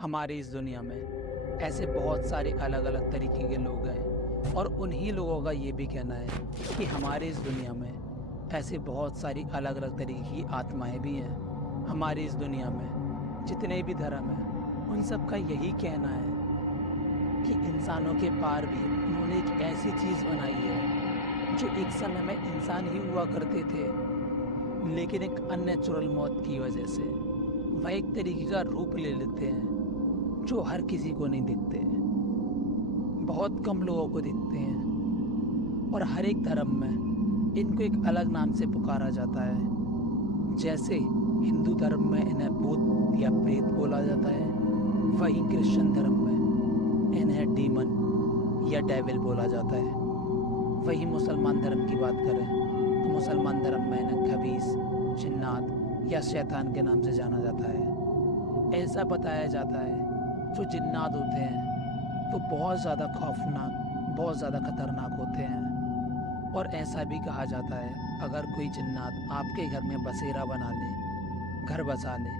हमारी इस दुनिया में ऐसे बहुत सारे अलग-अलग तरीके के लोग हैं और उन्हीं लोगों का ये भी कहना है कि हमारे इस दुनिया में ऐसे बहुत सारी अलग-अलग तरीके की आत्माएँ भी हैं। हमारी इस दुनिया में जितने भी धर्म हैं, उन सब का यही कहना है कि इंसानों के पार भी उन्होंने एक ऐसी चीज़ बनाई है, जो एक समय में इंसान ही हुआ करते थे, लेकिन एक अननेचुरल मौत की वजह से वह एक तरीके का रूप ले लेते हैं जो हर किसी को नहीं दिखते, बहुत कम लोगों को दिखते हैं और हर एक धर्म में इनको एक अलग नाम से पुकारा जाता है। जैसे हिंदू धर्म में इन्हें भूत या प्रेत बोला जाता है, वहीं क्रिश्चियन धर्म में इन्हें डीमन या डेविल बोला जाता है। वहीं मुसलमान धर्म की बात करें तो मुसलमान धर्म में इन्हें खबीस, जिन्नात या शैतान के नाम से जाना जाता है। ऐसा बताया जाता है जो जिन्नात होते हैं वो बहुत ज़्यादा खौफनाक, बहुत ज़्यादा खतरनाक होते हैं और ऐसा भी कहा जाता है अगर कोई जिन्नात आपके घर में बसेरा बना ले, घर बसा ले,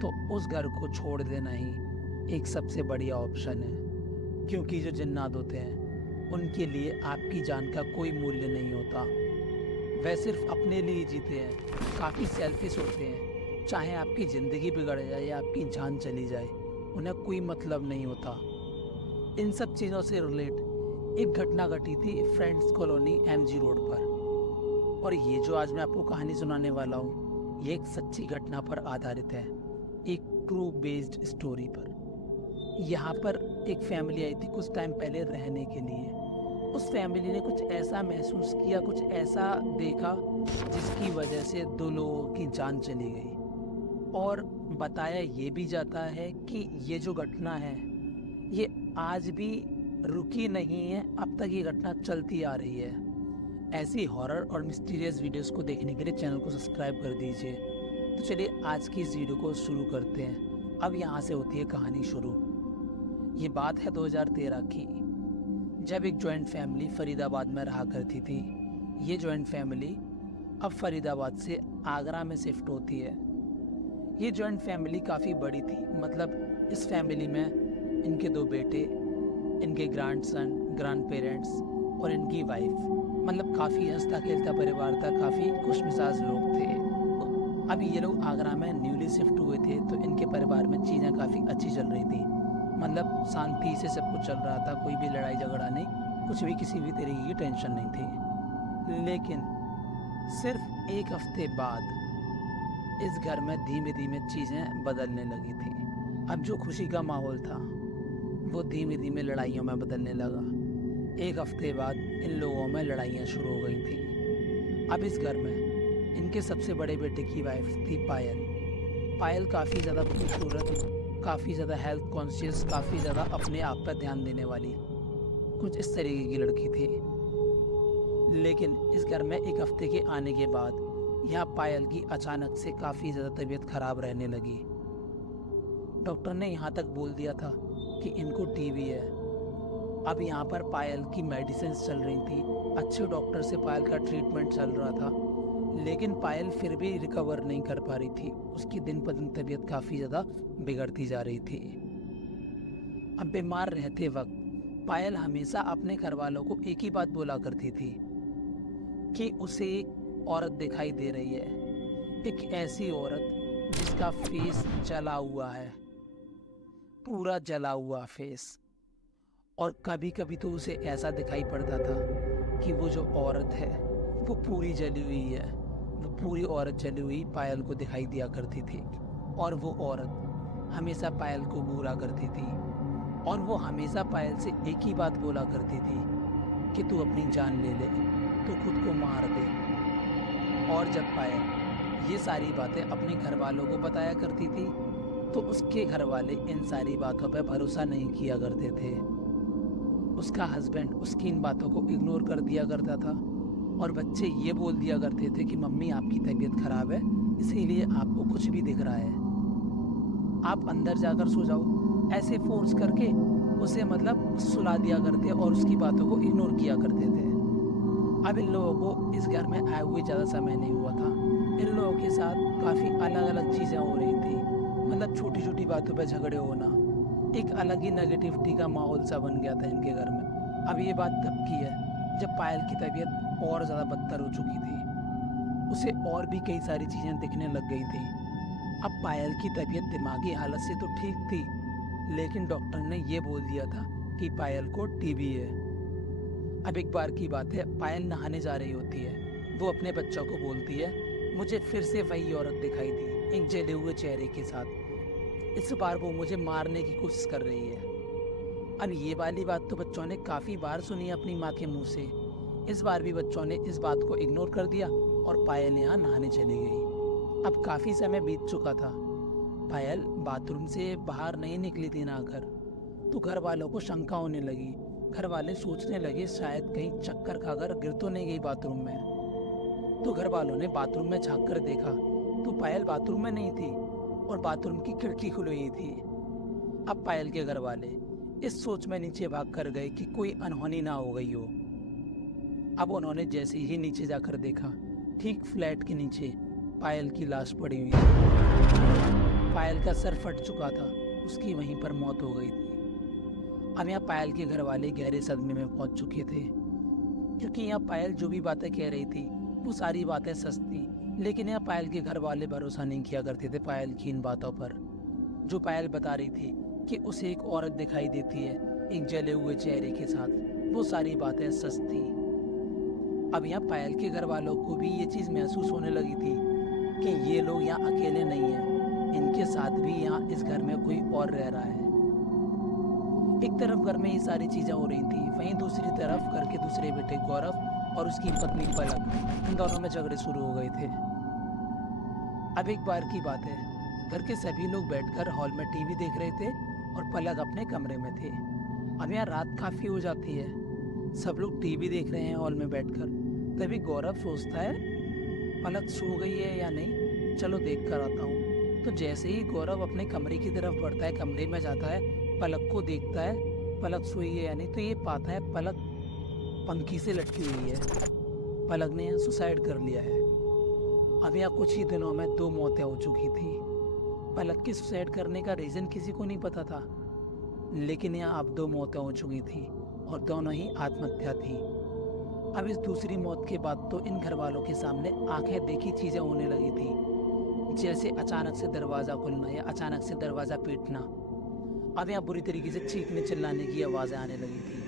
तो उस घर को छोड़ देना ही एक सबसे बढ़िया ऑप्शन है, क्योंकि जो जिन्नात होते हैं उनके लिए आपकी जान का कोई मूल्य नहीं होता। वह सिर्फ अपने लिए जीते हैं, काफ़ी सेल्फिश होते हैं। चाहे आपकी ज़िंदगी बिगड़ जाए या आपकी जान चली जाए, उन्हें कोई मतलब नहीं होता। इन सब चीज़ों से रिलेट एक घटना घटी थी फ्रेंड्स कॉलोनी एमजी रोड पर, और ये जो आज मैं आपको कहानी सुनाने वाला हूँ ये एक सच्ची घटना पर आधारित है, एक ट्रू बेस्ड स्टोरी पर। यहाँ पर एक फैमिली आई थी कुछ टाइम पहले रहने के लिए। उस फैमिली ने कुछ ऐसा महसूस किया, कुछ ऐसा देखा जिसकी वजह से 2 लोगों की जान चली गई। और बताया ये भी जाता है कि ये जो घटना है ये आज भी रुकी नहीं है, अब तक ये घटना चलती आ रही है। ऐसी हॉरर और मिस्टीरियस वीडियोस को देखने के लिए चैनल को सब्सक्राइब कर दीजिए। तो चलिए आज की इस वीडियो को शुरू करते हैं। अब यहाँ से होती है कहानी शुरू। ये बात है 2013 की, जब एक जॉइंट फैमिली फरीदाबाद में रहा करती थी। ये जॉइंट फैमिली अब फरीदाबाद से आगरा में शिफ्ट होती है। ये जॉइंट फैमिली काफ़ी बड़ी थी, मतलब इस फैमिली में इनके 2 बेटे, इनके ग्रैंडसन, ग्रैंड पेरेंट्स और इनकी वाइफ, मतलब काफ़ी हंसता खेलता परिवार था, काफ़ी खुशमिजाज लोग थे। तो अब ये लोग आगरा में न्यूली शिफ्ट हुए थे, तो इनके परिवार में चीज़ें काफ़ी अच्छी चल रही थी, मतलब शांति से सब कुछ चल रहा था, कोई भी लड़ाई झगड़ा नहीं, कुछ भी किसी भी तरीके की टेंशन नहीं थी। लेकिन सिर्फ 1 हफ्ते बाद इस घर में धीमे धीमे चीज़ें बदलने लगी थी। अब जो खुशी का माहौल था वो धीमे धीमे लड़ाइयों में बदलने लगा। 1 हफ्ते बाद इन लोगों में लड़ाइयाँ शुरू हो गई थी। अब इस घर में इनके सबसे बड़े बेटे की वाइफ थी पायल। पायल काफ़ी ज़्यादा खूबसूरत, काफ़ी ज़्यादा हेल्थ कॉन्शियस, काफ़ी ज़्यादा अपने आप पर ध्यान देने वाली, कुछ इस तरीके की लड़की थी। लेकिन इस घर में 1 हफ्ते के आने के बाद यहाँ पायल की अचानक से काफ़ी ज़्यादा तबीयत खराब रहने लगी। डॉक्टर ने यहाँ तक बोल दिया था कि इनको टीबी है। अब यहाँ पर पायल की मेडिसिन चल रही थी, अच्छे डॉक्टर से पायल का ट्रीटमेंट चल रहा था, लेकिन पायल फिर भी रिकवर नहीं कर पा रही थी। उसकी दिन पर दिन तबीयत काफ़ी ज़्यादा बिगड़ती जा रही थी। अब बीमार रहते वक्त पायल हमेशा अपने घर वालों को एक ही बात बोला करती थी कि उसे एक औरत दिखाई दे रही है, एक ऐसी औरत जिसका फेस जला हुआ है, पूरा जला हुआ फेस। और कभी कभी तो उसे ऐसा दिखाई पड़ता था कि वो जो औरत है वो पूरी जली हुई है, वो पूरी औरत जली हुई पायल को दिखाई दिया करती थी। और वो औरत हमेशा पायल को बुरा करती थी और वो हमेशा पायल से एक ही बात बोला करती थी कि तू अपनी जान ले ले, तू खुद को मार दे। और जब पायल ये सारी बातें अपने घर वालों को बताया करती थी तो उसके घर वाले इन सारी बातों पर भरोसा नहीं किया करते थे। उसका हस्बैंड उसकी इन बातों को इग्नोर कर दिया करता था और बच्चे ये बोल दिया करते थे कि मम्मी आपकी तबीयत खराब है, इसीलिए आपको कुछ भी दिख रहा है, आप अंदर जाकर सो जाओ। ऐसे फोर्स करके उसे मतलब सुला दिया करते और उसकी बातों को इग्नोर किया करते थे। अब इन लोगों को इस घर में आए हुए ज़्यादा समय नहीं हुआ था। इन लोगों के साथ काफ़ी अलग अलग चीज़ें हो रही थी, मतलब छोटी छोटी बातों पे झगड़े होना, एक अलग ही नेगेटिविटी का माहौल सा बन गया था इनके घर में। अब ये बात तब की है जब पायल की तबीयत और ज़्यादा बदतर हो चुकी थी। उसे और भी कई सारी चीज़ें दिखने लग गई थी। अब पायल की तबीयत दिमागी हालत से तो ठीक थी, लेकिन डॉक्टर ने ये बोल दिया था कि पायल को टीबी है। अब एक बार की बात है, पायल नहाने जा रही होती है। वो अपने बच्चों को बोलती है, मुझे फिर से वही औरत दिखाई दी, एक जले हुए चेहरे के साथ। इस बार वो मुझे मारने की कोशिश कर रही है। अब ये वाली बात तो बच्चों ने काफ़ी बार सुनी है अपनी माँ के मुंह से। इस बार भी बच्चों ने इस बात को इग्नोर कर दिया और पायल यहाँ नहाने चली गई। अब काफ़ी समय बीत चुका था। पायल बाथरूम से बाहर नहीं निकली थी नहाकर, तो घर वालों को शंका होने लगी। घर वाले सोचने लगे शायद कहीं चक्कर खाकर गिर तो नहीं गई बाथरूम में। तो घर वालों ने बाथरूम में झांक कर देखा तो पायल बाथरूम में नहीं थी और बाथरूम की खिड़की खुली हुई थी। अब पायल के घर वाले इस सोच में नीचे भाग कर गए कि कोई अनहोनी ना हो गई हो। अब उन्होंने जैसे ही नीचे जाकर देखा, ठीक फ्लैट के नीचे पायल की लाश पड़ी हुई थी। पायल का सर फट चुका था, उसकी वहीं पर मौत हो गई थी। अब यहाँ पायल के घर वाले गहरे सदमे में पहुंच चुके थे, क्योंकि यहाँ पायल जो भी बातें कह रही थी वो सारी बातें सच थी। लेकिन यहाँ पायल के घर वाले भरोसा नहीं किया करते थे पायल की इन बातों पर। जो पायल बता रही थी कि उसे एक औरत दिखाई देती है एक जले हुए चेहरे के साथ, वो सारी बातें सच थी। अब यहाँ पायल के घर वालों को भी ये चीज़ महसूस होने लगी थी कि ये लोग यहाँ अकेले नहीं हैं, इनके साथ भी यहाँ इस घर में कोई और रह रहा है। एक तरफ घर में ये सारी चीज़ें हो रही थी, वहीं दूसरी तरफ घर के दूसरे बेटे गौरव और उसकी पत्नी पलक, इन दोनों में झगड़े शुरू हो गए थे। अब एक बार की बात है, घर के सभी लोग बैठकर हॉल में टीवी देख रहे थे और पलक अपने कमरे में थे। अब यहाँ रात काफ़ी हो जाती है, सब लोग टीवी देख रहे हैं हॉल में बैठकर। तभी गौरव सोचता है पलक सो गई है या नहीं, चलो देख कर आता हूँ। तो जैसे ही गौरव अपने कमरे की तरफ बढ़ता है, कमरे में जाता है, पलक को देखता है पलक सोई है या नहीं, तो ये पाता है पलक पंखी से लटकी हुई है। पलक ने सुसाइड कर लिया है। अब यहाँ कुछ ही दिनों में 2 मौतें हो चुकी थी। पलक के सुसाइड करने का रीज़न किसी को नहीं पता था, लेकिन यहाँ अब 2 मौतें हो चुकी थी और दोनों ही आत्महत्या थी। अब इस दूसरी मौत के बाद तो इन घर वालों के सामने आंखें देखी चीज़ें होने लगी थी, जैसे अचानक से दरवाज़ा खुलना या अचानक से दरवाज़ा पीटना। अब यहाँ बुरी तरीके से चीखने चिल्लाने की आवाज़ें आने लगी थी।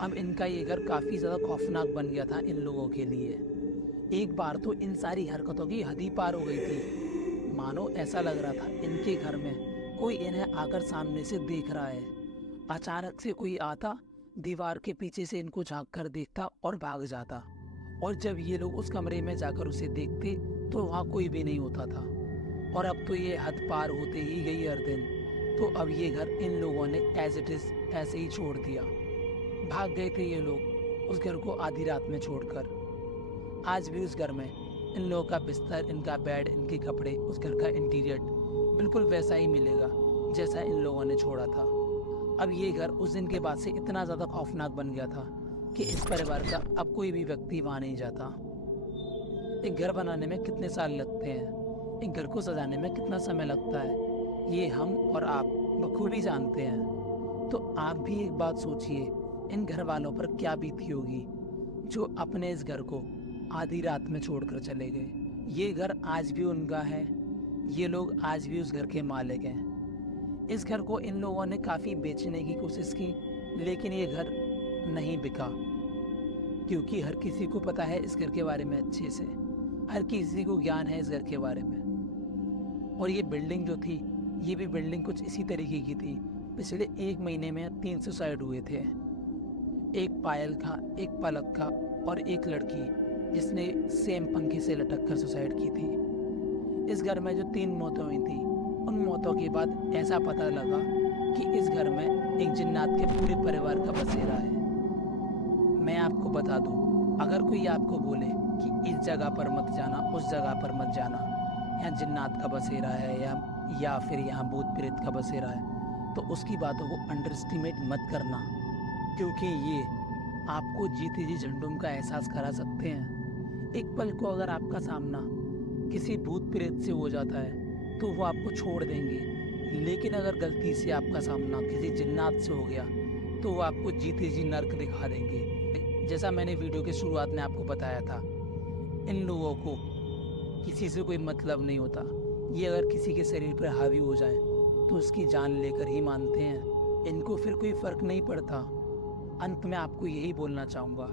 अब इनका ये घर काफ़ी ज़्यादा खौफनाक बन गया था इन लोगों के लिए। एक बार तो इन सारी हरकतों की हद ही पार हो गई थी। मानो ऐसा लग रहा था इनके घर में कोई इन्हें आकर सामने से देख रहा है। अचानक से कोई आता, दीवार के पीछे से इनको झांक कर देखता और भाग जाता, और जब ये लोग उस कमरे में जाकर उसे देखते तो वहाँ कोई भी नहीं होता था। और अब तो ये हद पार होते ही गई हर दिन। तो अब ये घर इन लोगों ने एज इट इज़ ऐसे ही छोड़ दिया। भाग गए थे ये लोग उस घर को आधी रात में छोड़कर। आज भी उस घर में इन लोगों का बिस्तर, इनका बेड, इनके कपड़े, उस घर का इंटीरियर बिल्कुल वैसा ही मिलेगा जैसा इन लोगों ने छोड़ा था। अब ये घर उस दिन के बाद से इतना ज़्यादा खौफनाक बन गया था कि इस परिवार का अब कोई भी व्यक्ति वहाँ नहीं जाता। एक घर बनाने में कितने साल लगते हैं, एक घर को सजाने में कितना समय लगता है, ये हम और आप बखूबी जानते हैं। तो आप भी एक बात सोचिए, इन घर वालों पर क्या बीती होगी जो अपने इस घर को आधी रात में छोड़कर चले गए। ये घर आज भी उनका है, ये लोग आज भी उस घर के मालिक हैं। इस घर को इन लोगों ने काफ़ी बेचने की कोशिश की, लेकिन ये घर नहीं बिका, क्योंकि हर किसी को पता है इस घर के बारे में अच्छे से, हर किसी को ज्ञान है इस घर के बारे में। और ये बिल्डिंग जो थी, ये भी बिल्डिंग कुछ इसी तरीके की थी। पिछले 1 महीने में 3 सुसाइड हुए थे, एक पायल का, एक पलक का और एक लड़की जिसने सेम पंखे से लटक कर सुसाइड की थी। इस घर में जो 3 मौतें हुई थी, उन मौतों के बाद ऐसा पता लगा कि इस घर में एक जिन्नात के पूरे परिवार का बसेरा है। मैं आपको बता दूं, अगर कोई आपको बोले कि इस जगह पर मत जाना, उस जगह पर मत जाना, यहाँ जिन्नात का बसेरा है या फिर यहाँ भूत प्रेत का बसेरा है, तो उसकी बातों को अंडर एस्टिमेट मत करना, क्योंकि ये आपको जीते जी झंडूम का एहसास करा सकते हैं। एक पल को अगर आपका सामना किसी भूत प्रेत से हो जाता है तो वो आपको छोड़ देंगे। लेकिन अगर गलती से आपका सामना किसी जिन्नात से हो गया तो वो आपको जीते जी नर्क दिखा देंगे। जैसा मैंने वीडियो के शुरुआत में आपको बताया था, इन लोगों को किसी से कोई मतलब नहीं होता। ये अगर किसी के शरीर पर हावी हो जाए तो उसकी जान लेकर ही मानते हैं। इनको फिर कोई फ़र्क नहीं पड़ता। अंत में आपको यही बोलना चाहूँगा,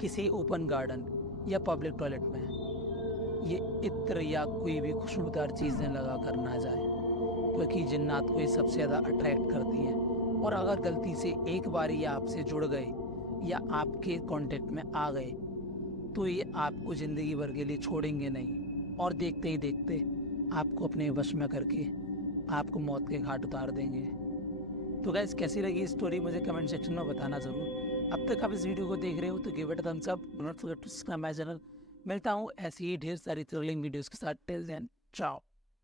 किसी ओपन गार्डन या पब्लिक टॉयलेट में ये इत्र या कोई भी खुशबूदार चीज़ें लगा कर ना जाए, क्योंकि जिन्नात को ये सबसे ज़्यादा अट्रैक्ट करती हैं। और अगर गलती से एक बार ये आपसे जुड़ गए या आपके कांटेक्ट में आ गए तो ये आपको ज़िंदगी भर के लिए छोड़ेंगे नहीं, और देखते ही देखते आपको अपने वश में करके आपको मौत के घाट उतार देंगे। तो गाइस, कैसी लगी स्टोरी मुझे कमेंट सेक्शन में बताना ज़रूर। अब तक आप इस वीडियो को देख रहे हो तो give it a thumbs up, do not forget to subscribe my channel. मिलता हूँ ऐसी ही ढेर सारी थ्रिलिंग वीडियोस के साथ। टिल देन, चाओ।